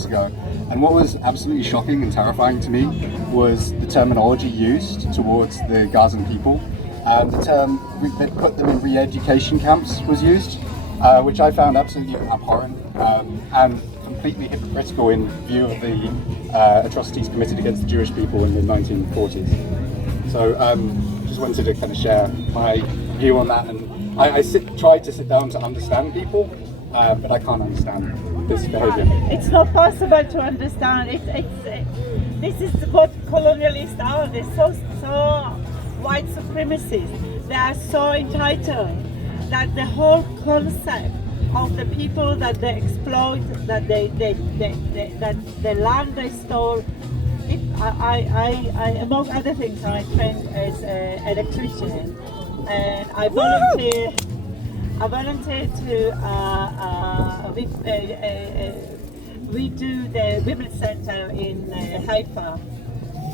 ago. And what was absolutely shocking and terrifying to me was the terminology used towards the Gazan people. The term that put them in re-education camps was used, which I found absolutely abhorrent and completely hypocritical in view of the atrocities committed against the Jewish people in the 1940s. So just wanted to kind of share my view on that. And I tried to sit down to understand people, but I can't understand this behaviour. It's not possible to understand. This is what colonialists are. They're so white supremacists. They are so entitled that the whole concept of the people that they exploit, that that the land they stole. I among other things, I trained as an electrician, and I volunteered to redo the Women's Center in Haifa,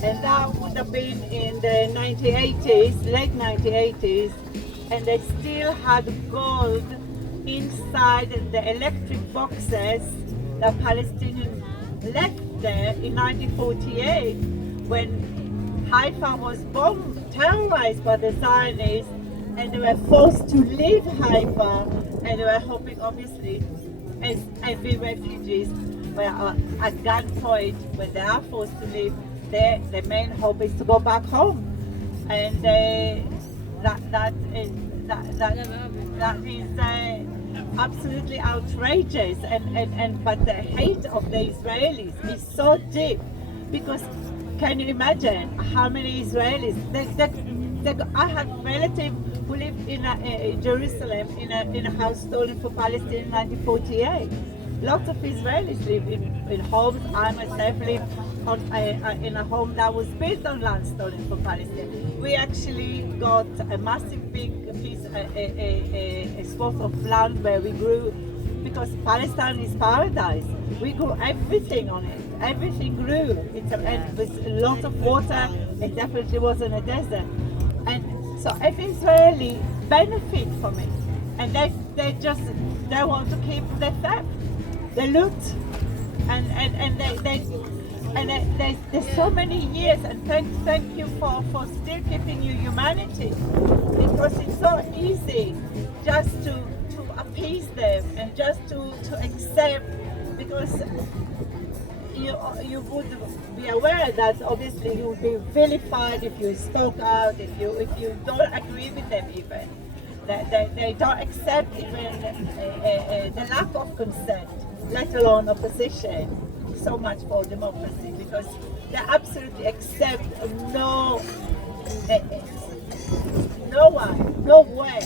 and that would have been in the 1980s, late 1980s, and they still had gold inside the electric boxes that Palestinians left there in 1948 when Haifa was bombed, terrorized by the Zionists, and they were forced to leave Haifa, and they were hoping, obviously, as every refugees were at gunpoint when they are forced to leave, their main hope is to go back home, and that is absolutely outrageous, and but the hate of the Israelis is so deep, because can you imagine how many Israelis? I had relatives who lived in Jerusalem in a house stolen for Palestine in 1948. Lots of Israelis live in homes. I myself live in a home that was built on land stolen for Palestine. We actually got a massive big piece, a swath of land where we grew, because Palestine is paradise. We grew everything on it. Everything grew. And with lots of water. It definitely wasn't a desert. And so every Israeli benefit from it. And they want to keep the theft. They loot, and there's so many years, and thank you for still keeping your humanity, because it's so easy just to appease them and just to accept, because you would be aware that obviously you would be vilified if you spoke out, if you don't agree with them even. They don't accept even the lack of consent, let alone opposition. So much for democracy, because they absolutely accept no way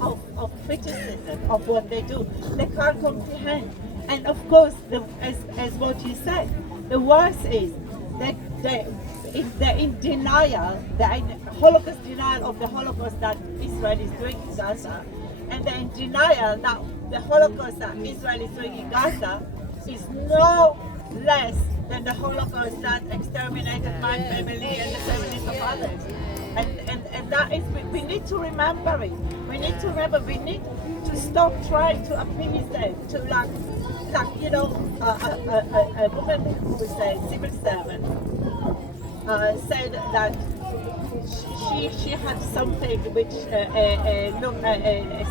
of criticism of what they do. They can't comprehend. And of course, as what you said, the worst is that they're in denial, they're in Holocaust denial of the Holocaust that Israel is doing in Gaza, and they're in denial that the Holocaust that Israel is doing in Gaza is no less than the Holocaust that exterminated my family and the families of others. And that is, we need to remember it. We need to remember, we need to stop trying to appease them, to like a woman who was a civil servant said that she had something which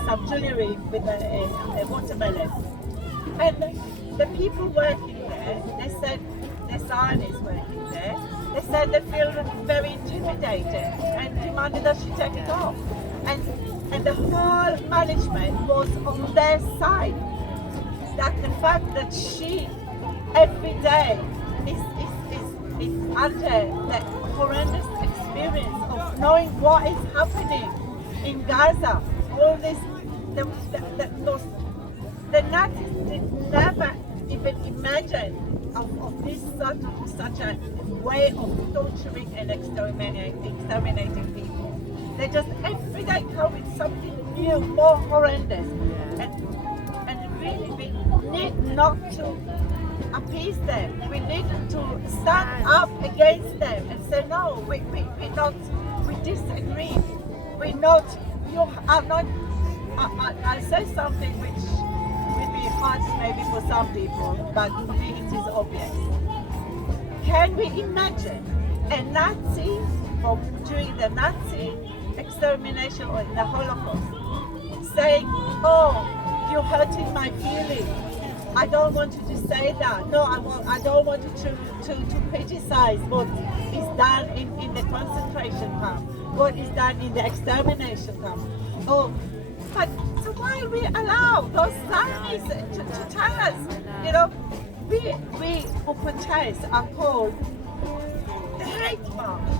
some jewelry with a watermelon, and the people working there, they said, the Zionists working there, they said they feel very intimidated and demanded that she take it off, and the whole management was on their side. That the fact that she every day is under the horrendous experience of knowing what is happening in Gaza. All this, the Nazis did never even imagine of this such a way of torturing and exterminating people. They just every day come with something new, more horrendous, and really we need not to appease them. We need to stand up against them and say no. We disagree. You are not. I say something which will be hard maybe for some people, but to me it is obvious. Can we imagine a Nazi during the Nazi extermination or the Holocaust saying, "Oh, you're hurting my feelings. I don't want you to say that. No, I don't want you to criticize what is done in the concentration camp, what is done in the extermination camp." Oh, but so why we allow those Zionists to tell us, you know, we who protest are called the hate march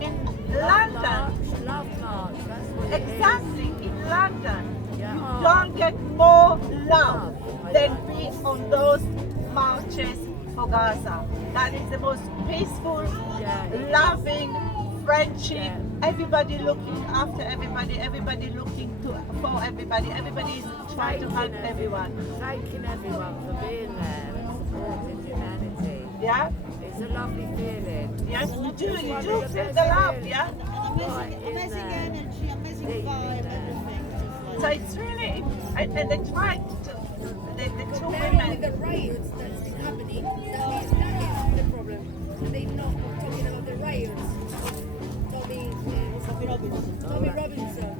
in London. Love march. That's what it Exactly, in London. Yeah. You don't get more love than be on those marches for Gaza. That is the most peaceful, loving friendship. Everybody looking after everybody looking for everybody. Everybody is trying to help everyone. Thanking everyone for being there and supporting humanity. Yeah? It's a lovely feeling. Yes, you do feel the love, yeah? Amazing energy, amazing vibe, everything. So it's really, and they try to, the two With women, the riots that's been happening, that is the problem. They're not talking about the riots. Tommy Robinson.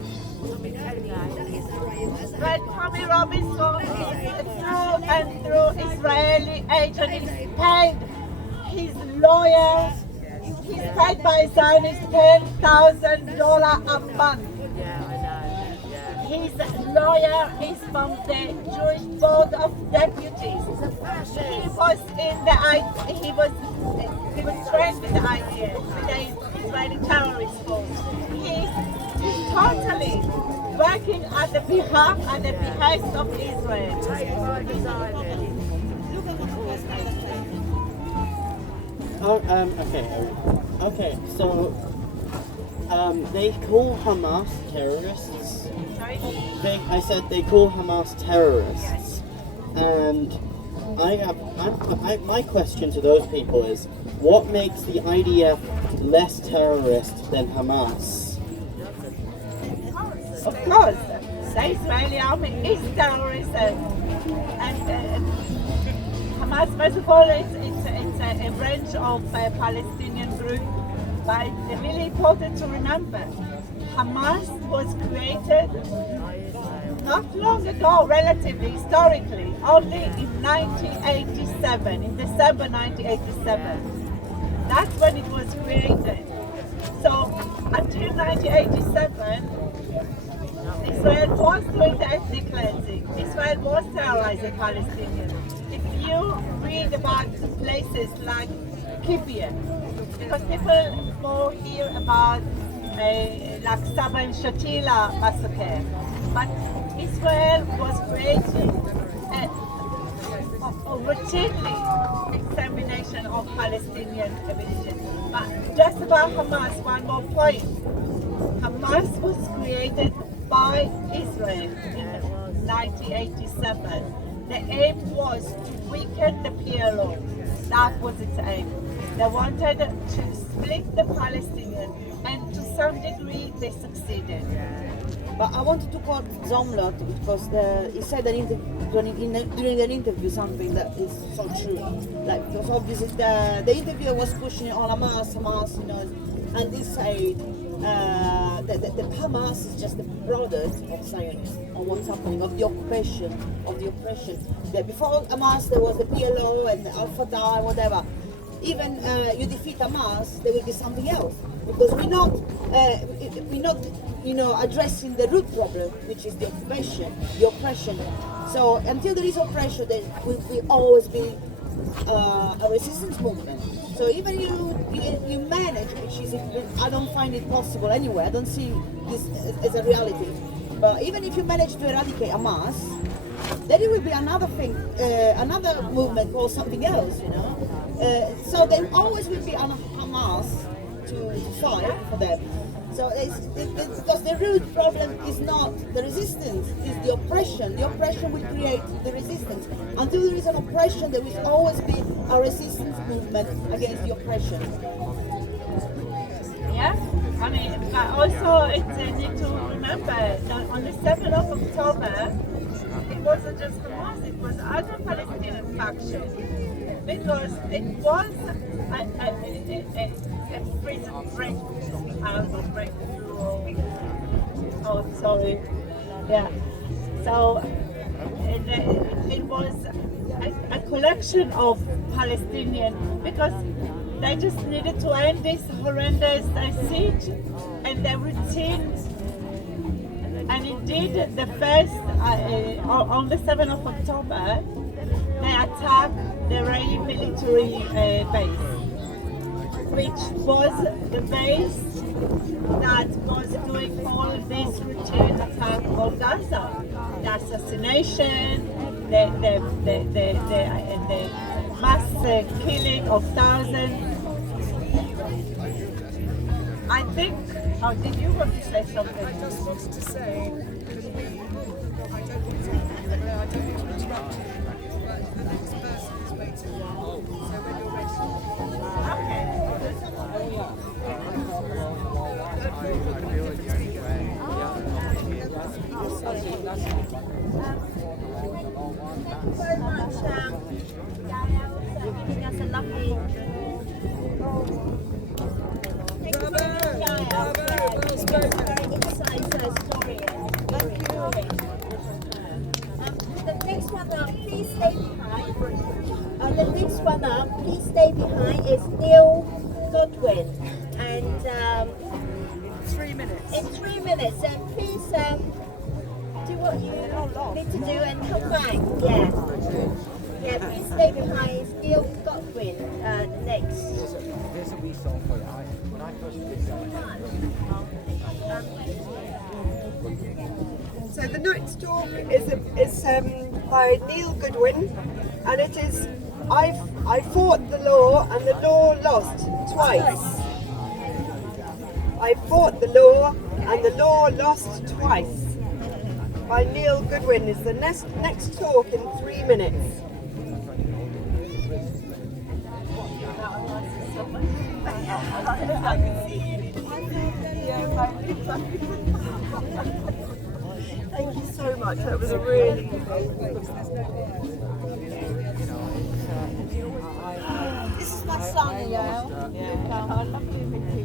That is a riot. That's a but Tommy Robinson is through and through Israeli agent, is paid, his lawyer, he's paid by Zionists $10,000 a month. Yeah, I know. Yeah. His lawyer is from the Jewish Board of Deputies. He was in the he was trained with the IDF, with the Israeli terrorist force. He's totally working at the behalf and the behest of Israel. Look at what Palestine. Okay, so they call Hamas terrorists. Sorry? I said they call Hamas terrorists. And my question to those people is, what makes the IDF less terrorist than Hamas? Of course, the Israeli army is terrorism. And Hamas, first of all, it's a branch of a Palestinian group. But it's really important to remember, Hamas was created not long ago, relatively, historically, only in 1987, in December 1987. That's when it was created. So until 1987, Israel was doing the ethnic cleansing. Israel was terrorizing Palestinians. If you read about places like Gibeon, because people more hear about like Saba and Shatila massacre, but Israel was creating a routinely extermination of Palestinian communities. But just about Hamas, one more point. Hamas was created by Israel in 1987. The aim was to weaken the PLO. That was its aim. They wanted to split the Palestinians, and to some degree they succeeded. But I wanted to quote Zomlot because he said during an interview something that is so true. Like, because obviously the interviewer was pushing on Hamas, you know, and he said that the Hamas is just a product of Zionism, of what's happening, of the oppression. That before Hamas there was the PLO and the Al Fatah, whatever. Even you defeat Hamas, there will be something else, because we're not, you know, addressing the root problem, which is the oppression. So until there is oppression, there will always be a resistance movement. So even you manage, which is, I don't find it possible anyway. I don't see this as a reality. But even if you manage to eradicate Hamas, then it will be another thing, another movement or something else, you know. So there always will be a Hamas to fight for them. So it's because the root problem is not the resistance, it's the oppression. The oppression will create the resistance. Until there is an oppression, there will always be a resistance movement against the oppression. Yeah, I mean, but also it's need to remember that on the 7th of October, wasn't just Hamas, it was other Palestinian factions. Because it was a prison breakthrough. I don't know, breakthrough. Oh, sorry. Yeah. So it was a collection of Palestinian, because they just needed to end this horrendous siege and their routine. And indeed, the first, on the 7th of October, they attacked the Israeli military base, which was the base that was doing all of this routine attack on Gaza. The assassination, the mass killing of thousands. I think, oh, did you want to say something? I just wanted to say, because I don't want to interrupt you, but the next person is waiting. So when you're ready. Very much, Gail, for giving us a lovely. Thank you very much, Gail. Well spoken. Very insight story. Thank you. The next one up, please stay behind. The next one up, please stay behind, is Neil Godwin. And 3 minutes. in 3 minutes, and please do what you need to do and come back. Yeah. Yeah, please stay behind. It's Neil Godwin next. There's a wee song for you. When I first picked it up. So the next talk is by Neil Goodwin, and it is I fought the law and the law lost twice. I fought the law and the law lost twice. By Neil Goodwin is the next talk in 3 minutes. Thank you so much. That was a really. This is my son, Yale.